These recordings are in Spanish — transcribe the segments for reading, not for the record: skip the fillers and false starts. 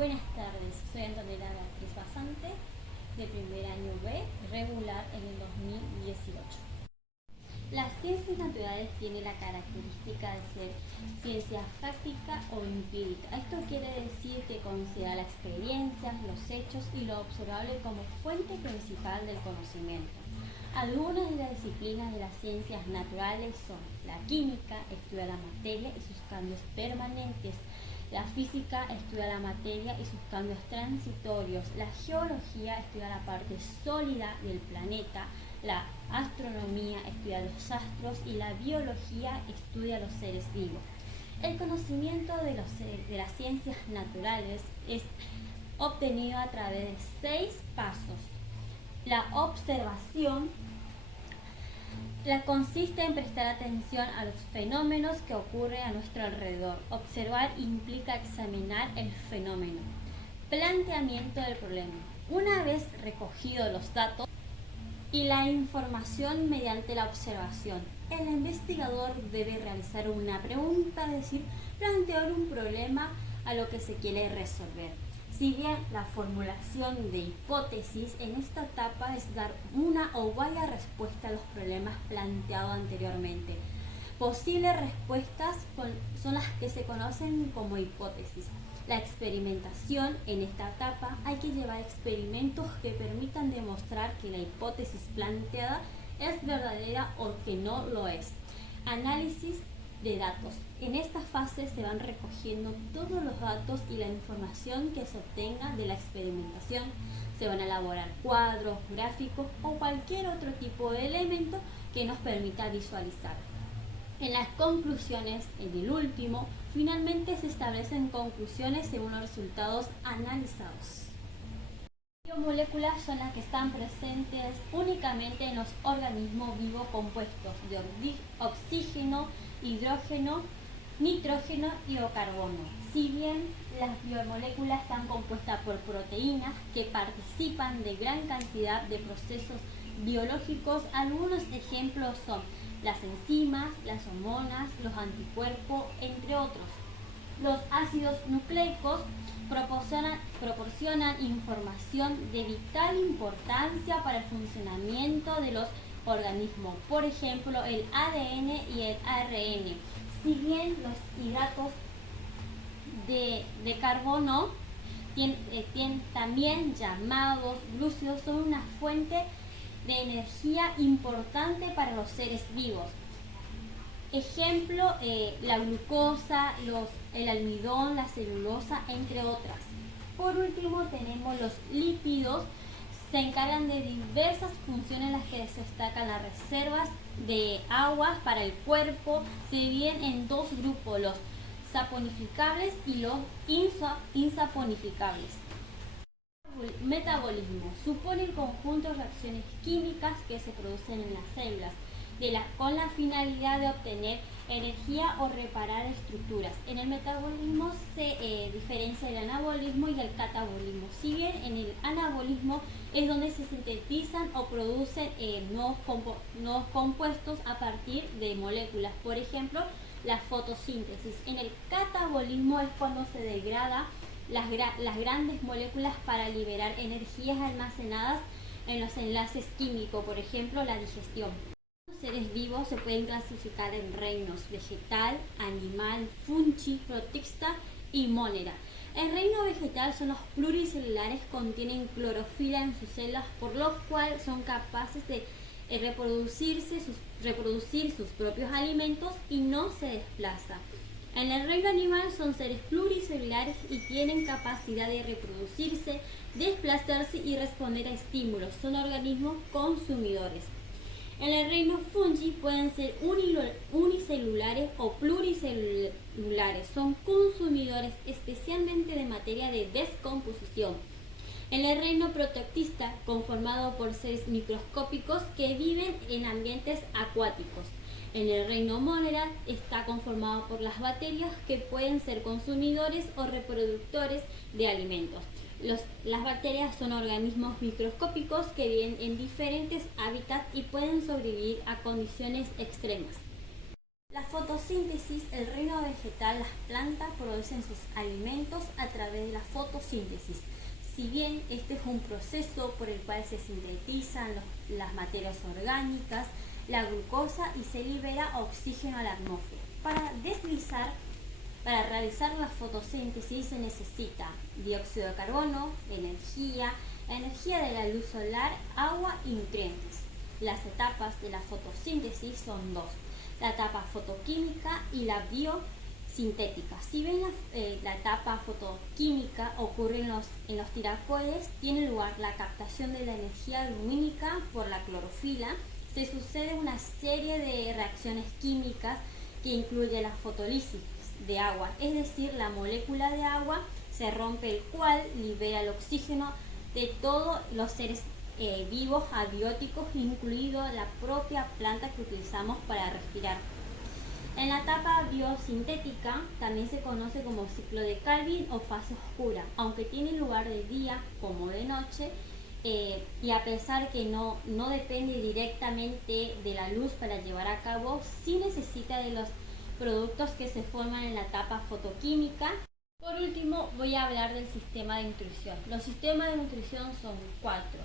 Buenas tardes, soy Antonella Beatriz Basante, de primer año B, regular en el 2018. Las ciencias naturales tienen la característica de ser ciencia fáctica o empírica. Esto quiere decir que considera la experiencia, los hechos y lo observable como fuente principal del conocimiento. Algunas de las disciplinas de las ciencias naturales son la química, estudia la materia y sus cambios permanentes. La física estudia la materia y sus cambios transitorios. La geología estudia la parte sólida del planeta. La astronomía estudia los astros y la biología estudia los seres vivos. El conocimiento de las ciencias naturales es obtenido a través de 6 pasos. La observación consiste en prestar atención a los fenómenos que ocurren a nuestro alrededor. Observar implica examinar el fenómeno. Planteamiento del problema. Una vez recogidos los datos y la información mediante la observación, el investigador debe realizar una pregunta, es decir, plantear un problema a lo que se quiere resolver. Si bien la formulación de hipótesis en esta etapa es dar una o varias respuestas a los problemas planteados anteriormente. Posibles respuestas son las que se conocen como hipótesis. La experimentación en esta etapa hay que llevar experimentos que permitan demostrar que la hipótesis planteada es verdadera o que no lo es. Análisis de datos. En esta fase se van recogiendo todos los datos y la información que se obtenga de la experimentación. Se van a elaborar cuadros, gráficos o cualquier otro tipo de elemento que nos permita visualizar. En las conclusiones, en el último, finalmente se establecen conclusiones según los resultados analizados. Las biomoléculas son las que están presentes únicamente en los organismos vivos compuestos de oxígeno, hidrógeno, nitrógeno y carbono. Si bien las biomoléculas están compuestas por proteínas que participan de gran cantidad de procesos biológicos, algunos ejemplos son las enzimas, las hormonas, los anticuerpos, entre otros. Los ácidos nucleicos proporcionan información de vital importancia para el funcionamiento de los organismos, por ejemplo el ADN y el ARN. Si bien los hidratos de carbono, también llamados glúcidos, son una fuente de energía importante para los seres vivos. Ejemplo, la glucosa, el almidón, la celulosa, entre otras. Por último tenemos los lípidos. Se encargan de diversas funciones en las que se destacan las reservas de agua para el cuerpo. Se dividen en dos grupos, los saponificables y los insaponificables. Metabolismo supone el conjunto de reacciones químicas que se producen en las células con la finalidad de obtener energía o reparar estructuras. En el metabolismo se diferencia el anabolismo y el catabolismo. Si bien en el anabolismo es donde se sintetizan o producen nuevos compuestos a partir de moléculas, por ejemplo, la fotosíntesis. En el catabolismo es cuando se degrada las grandes moléculas para liberar energías almacenadas en los enlaces químicos, por ejemplo, la digestión. Los seres vivos se pueden clasificar en reinos vegetal, animal, fungi, protista y monera. El reino vegetal son los pluricelulares, contienen clorofila en sus células, por lo cual son capaces de reproducir sus propios alimentos y no se desplazan. En el reino animal son seres pluricelulares y tienen capacidad de reproducirse, desplazarse y responder a estímulos. Son organismos consumidores. En el reino fungi pueden ser unicelulares o pluricelulares. Son consumidores especialmente de materia de descomposición. En el reino protoctista, conformado por seres microscópicos que viven en ambientes acuáticos. En el reino monera está conformado por las bacterias que pueden ser consumidores o reproductores de alimentos. Las bacterias son organismos microscópicos que viven en diferentes hábitats y pueden sobrevivir a condiciones extremas. La fotosíntesis, el reino vegetal, las plantas producen sus alimentos a través de la fotosíntesis. Si bien este es un proceso por el cual se sintetizan las materias orgánicas, la glucosa y se libera oxígeno a la atmósfera. Para realizar la fotosíntesis se necesita dióxido de carbono, la energía de la luz solar, agua y nutrientes. Las etapas de la fotosíntesis son dos: la etapa fotoquímica y la biosintética. Si bien la etapa fotoquímica ocurre en los tiracoides, tiene lugar la captación de la energía lumínica por la clorofila. Se sucede una serie de reacciones químicas que incluye la fotolisis de agua, es decir, la molécula de agua se rompe, el cual libera el oxígeno de todos los seres vivos abióticos, incluido la propia planta que utilizamos para respirar. En la etapa biosintética también se conoce como ciclo de Calvin o fase oscura, aunque tiene lugar de día como de noche, y a pesar que no depende directamente de la luz para llevar a cabo, sí necesita de los productos que se forman en la etapa fotoquímica. Por último, voy a hablar del sistema de nutrición. Los sistemas de nutrición son cuatro: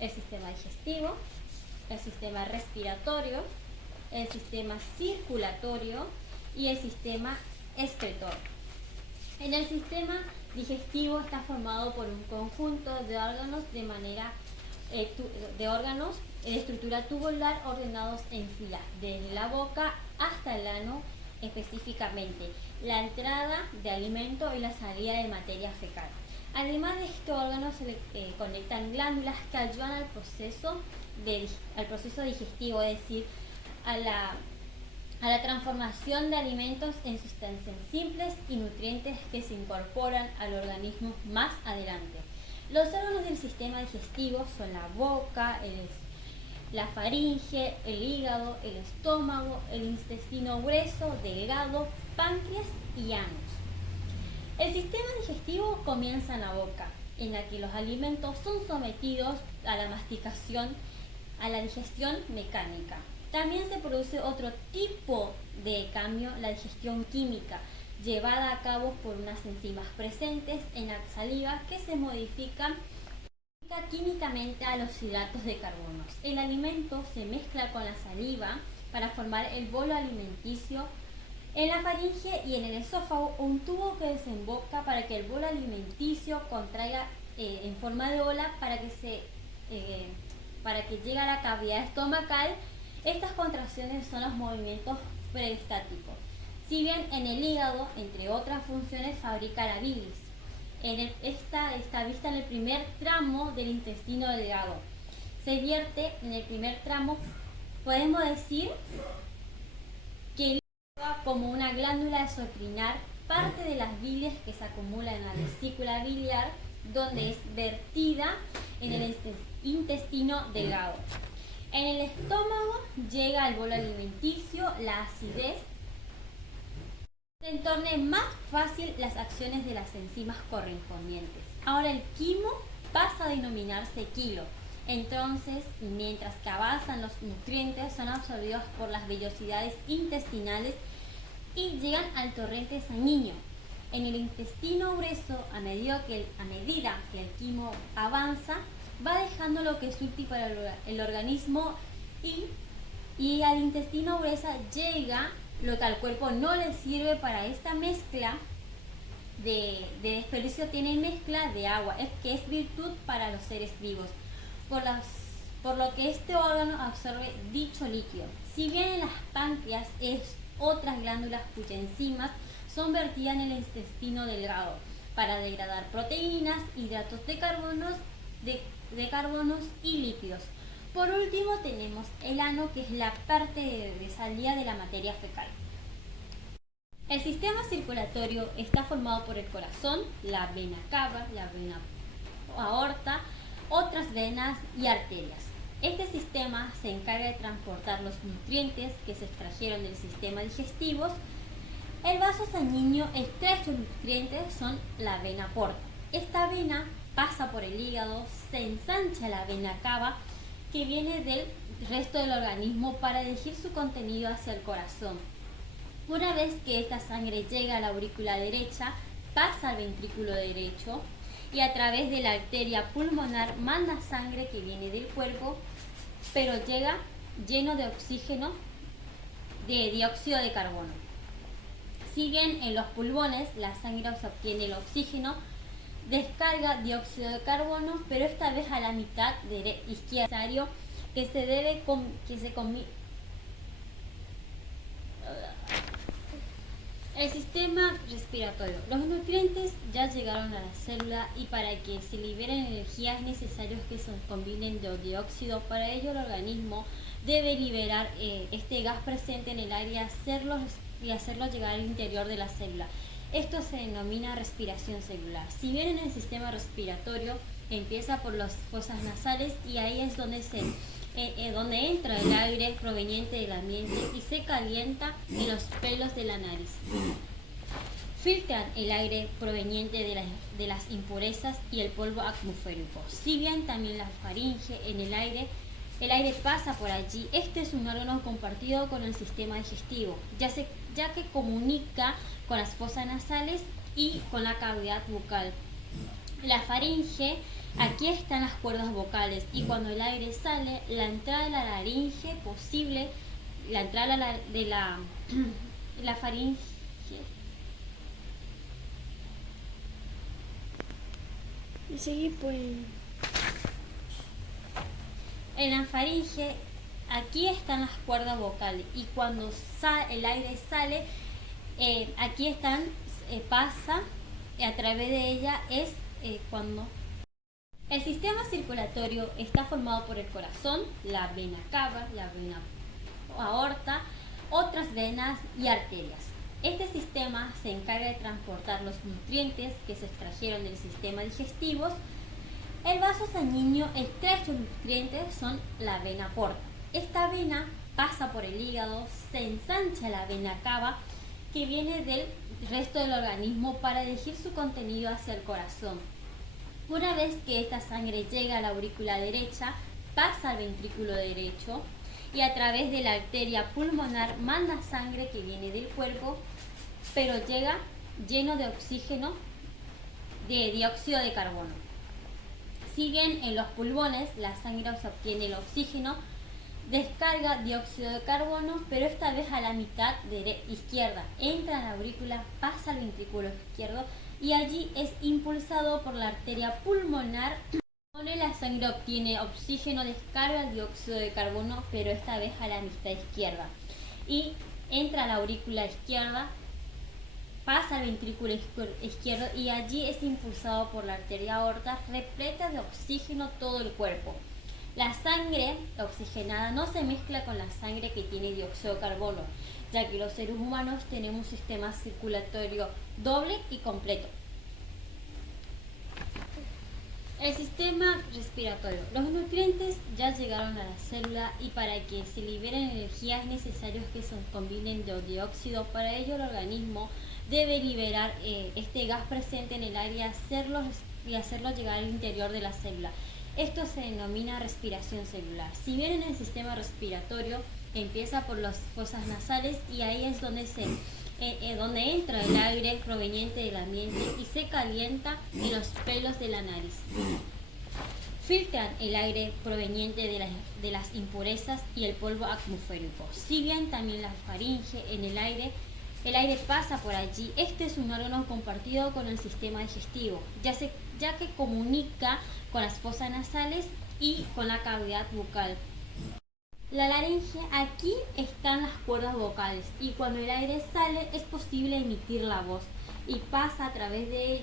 el sistema digestivo, el sistema respiratorio, el sistema circulatorio y el sistema excretorio. En el sistema digestivo está formado por un conjunto de órganos de estructura tubular ordenados en fila, desde la boca hasta el ano, específicamente la entrada de alimento y la salida de materia fecal. Además de estos órganos se le conectan glándulas que ayudan al proceso digestivo, es decir, a la transformación de alimentos en sustancias simples y nutrientes que se incorporan al organismo más adelante. Los órganos del sistema digestivo son la boca, la faringe, el hígado, el estómago, el intestino grueso, delgado, páncreas y ano. El sistema digestivo comienza en la boca, en la que los alimentos son sometidos a la masticación, a la digestión mecánica. También se produce otro tipo de cambio, la digestión química, llevada a cabo por unas enzimas presentes en la saliva que se modifican químicamente a los hidratos de carbono. El alimento se mezcla con la saliva para formar el bolo alimenticio. En la faringe y en el esófago, un tubo que desemboca para que el bolo alimenticio contraiga en forma de ola para que llegue a la cavidad estomacal. Estas contracciones son los movimientos peristáticos. Si bien en el hígado, entre otras funciones, fabrica la bilis. Esta está vista en el primer tramo del intestino delgado. Se vierte en el primer tramo. Podemos decir que como una glándula de Socrinar, parte de las bilis que se acumula en la vesícula biliar, donde es vertida en el intestino delgado. En el estómago llega al bolo alimenticio la acidez. Se torne más fácil las acciones de las enzimas correspondientes. Ahora el quimo pasa a denominarse quilo. Entonces, mientras que avanzan los nutrientes, son absorbidos por las vellosidades intestinales y llegan al torrente sanguíneo. En el intestino grueso, a medida que el quimo avanza, va dejando lo que es útil para el organismo, y al intestino grueso llega lo que al cuerpo no le sirve. Para esta mezcla de desperdicio tiene mezcla de agua, que es virtud para los seres vivos, por lo que este órgano absorbe dicho líquido. Si bien en las páncreas otras glándulas cuyas enzimas son vertidas en el intestino delgado para degradar proteínas, hidratos de carbonos y lípidos. Por último tenemos el ano, que es la parte de salida de la materia fecal. El sistema circulatorio está formado por el corazón, la vena cava, la vena aorta, otras venas y arterias. Este sistema se encarga de transportar los nutrientes que se extrajeron del sistema digestivo. El vaso sanguíneo extrae estos nutrientes, son la vena porta. Esta vena pasa por el hígado, se ensancha la vena cava, que viene del resto del organismo, para dirigir su contenido hacia el corazón. Una vez que esta sangre llega a la aurícula derecha, pasa al ventrículo derecho y a través de la arteria pulmonar manda sangre que viene del cuerpo, pero llega lleno de oxígeno, de dióxido de carbono. Si bien en los pulmones la sangre se obtiene el oxígeno, descarga dióxido de carbono, pero esta vez a la mitad izquierda, que se debe el sistema respiratorio. Los nutrientes ya llegaron a la célula y para que se liberen energía es necesario que se combinen de dióxido. Para ello el organismo debe liberar este gas presente en el aire y hacerlo llegar al interior de la célula. Esto se denomina respiración celular. Si bien en el sistema respiratorio empieza por las fosas nasales y ahí es donde donde entra el aire proveniente del ambiente y se calienta en los pelos de la nariz. Filtran el aire proveniente de las impurezas y el polvo atmosférico. Si bien también la faringe en el aire pasa por allí. Este es un órgano compartido con el sistema digestivo, ya que comunica con las fosas nasales y con la cavidad bucal. La faringe, aquí están las cuerdas vocales y cuando el aire sale, la entrada de la laringe posible, la entrada de la faringe. Y seguí pues. En la faringe, aquí están las cuerdas vocales y cuando el aire sale, aquí están, pasa a través de ella cuando el sistema circulatorio está formado por el corazón, la vena cava, la vena aorta, otras venas y arterias. Este sistema se encarga de transportar los nutrientes que se extrajeron del sistema digestivo. El vaso sanguíneo extrae estos nutrientes, son la vena porta. Esta vena pasa por el hígado, se ensancha la vena cava que viene del resto del organismo para dirigir su contenido hacia el corazón. Una vez que esta sangre llega a la aurícula derecha, pasa al ventrículo derecho y a través de la arteria pulmonar manda sangre que viene del cuerpo, pero llega lleno de oxígeno, de dióxido de carbono. Si bien en los pulmones la sangre se obtiene el oxígeno, descarga dióxido de carbono, pero esta vez a la mitad izquierda. Entra en la aurícula, pasa al ventrículo izquierdo y allí es impulsado por la arteria pulmonar. Donde la sangre obtiene oxígeno, descarga el dióxido de carbono, pero esta vez a la mitad izquierda. Y entra a la aurícula izquierda, pasa al ventrículo izquierdo y allí es impulsado por la arteria aorta, repleta de oxígeno todo el cuerpo. La sangre oxigenada no se mezcla con la sangre que tiene dióxido de carbono, ya que los seres humanos tenemos un sistema circulatorio doble y completo. El sistema respiratorio. Los nutrientes ya llegaron a la célula y para que se liberen energía es necesario que se combinen de dióxido. Para ello el organismo debe liberar este gas presente en el aire y hacerlo llegar al interior de la célula. Esto se denomina respiración celular. Si bien en el sistema respiratorio empieza por las fosas nasales y ahí es donde donde entra el aire proveniente del ambiente y se calienta en los pelos de la nariz. Filtran el aire proveniente de las impurezas y el polvo atmosférico. Si bien también la faringe en el aire pasa por allí. Este es un órgano compartido con el sistema digestivo, ya que comunica con las fosas nasales y con la cavidad bucal. La laringe, aquí están las cuerdas vocales y cuando el aire sale es posible emitir la voz y pasa a través de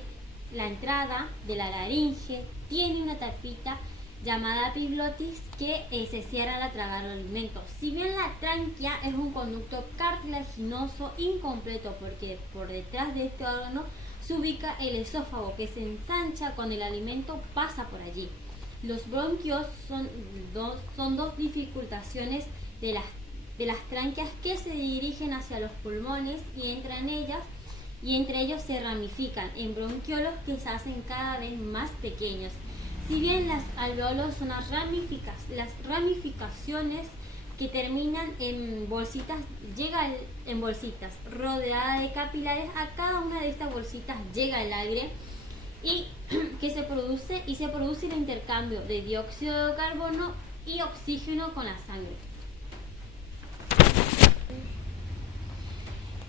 la entrada de la laringe. Tiene una tapita llamada epiglotis que se cierra al tragar el alimento. Si bien la tráquea es un conducto cartilaginoso incompleto porque por detrás de este órgano se ubica el esófago que se ensancha cuando el alimento pasa por allí. Los bronquios son dos dificultaciones de las tráqueas que se dirigen hacia los pulmones y entre ellos se ramifican en bronquiolos que se hacen cada vez más pequeños. Si bien las alveolos son las ramificaciones que terminan en bolsitas, en bolsitas rodeadas de capilares. A cada una de estas bolsitas llega el aire y se produce el intercambio de dióxido de carbono y oxígeno con la sangre.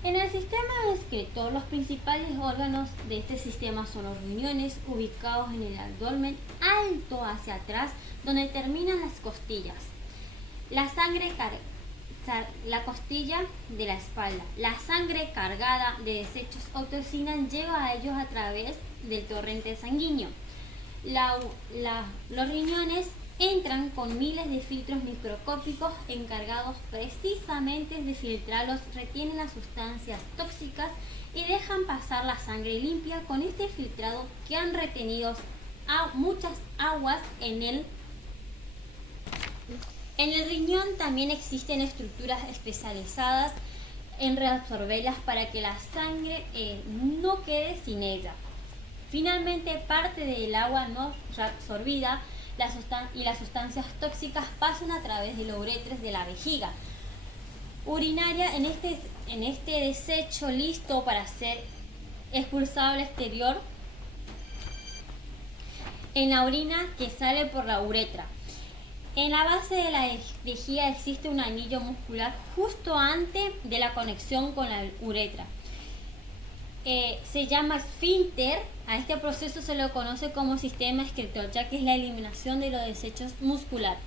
En el sistema de excretor, los principales órganos de este sistema son los riñones, ubicados en el abdomen alto hacia atrás, donde terminan las costillas. La costilla de la espalda. La sangre cargada de desechos o toxinas llega a ellos a través del torrente sanguíneo. Los riñones entran con miles de filtros microscópicos encargados precisamente de filtrarlos, retienen las sustancias tóxicas y dejan pasar la sangre limpia. Con este filtrado que han retenido muchas aguas en el riñón. También existen estructuras especializadas en reabsorberlas para que la sangre no quede sin ella. Finalmente, parte del agua no reabsorbida y las sustancias tóxicas pasan a través de la uretra de la vejiga urinaria en este desecho listo para ser expulsado al exterior en la orina que sale por la uretra. En la base de la vejiga existe un anillo muscular justo antes de la conexión con la uretra. Se llama esfínter. A este proceso se lo conoce como sistema excretor, ya que es la eliminación de los desechos musculares.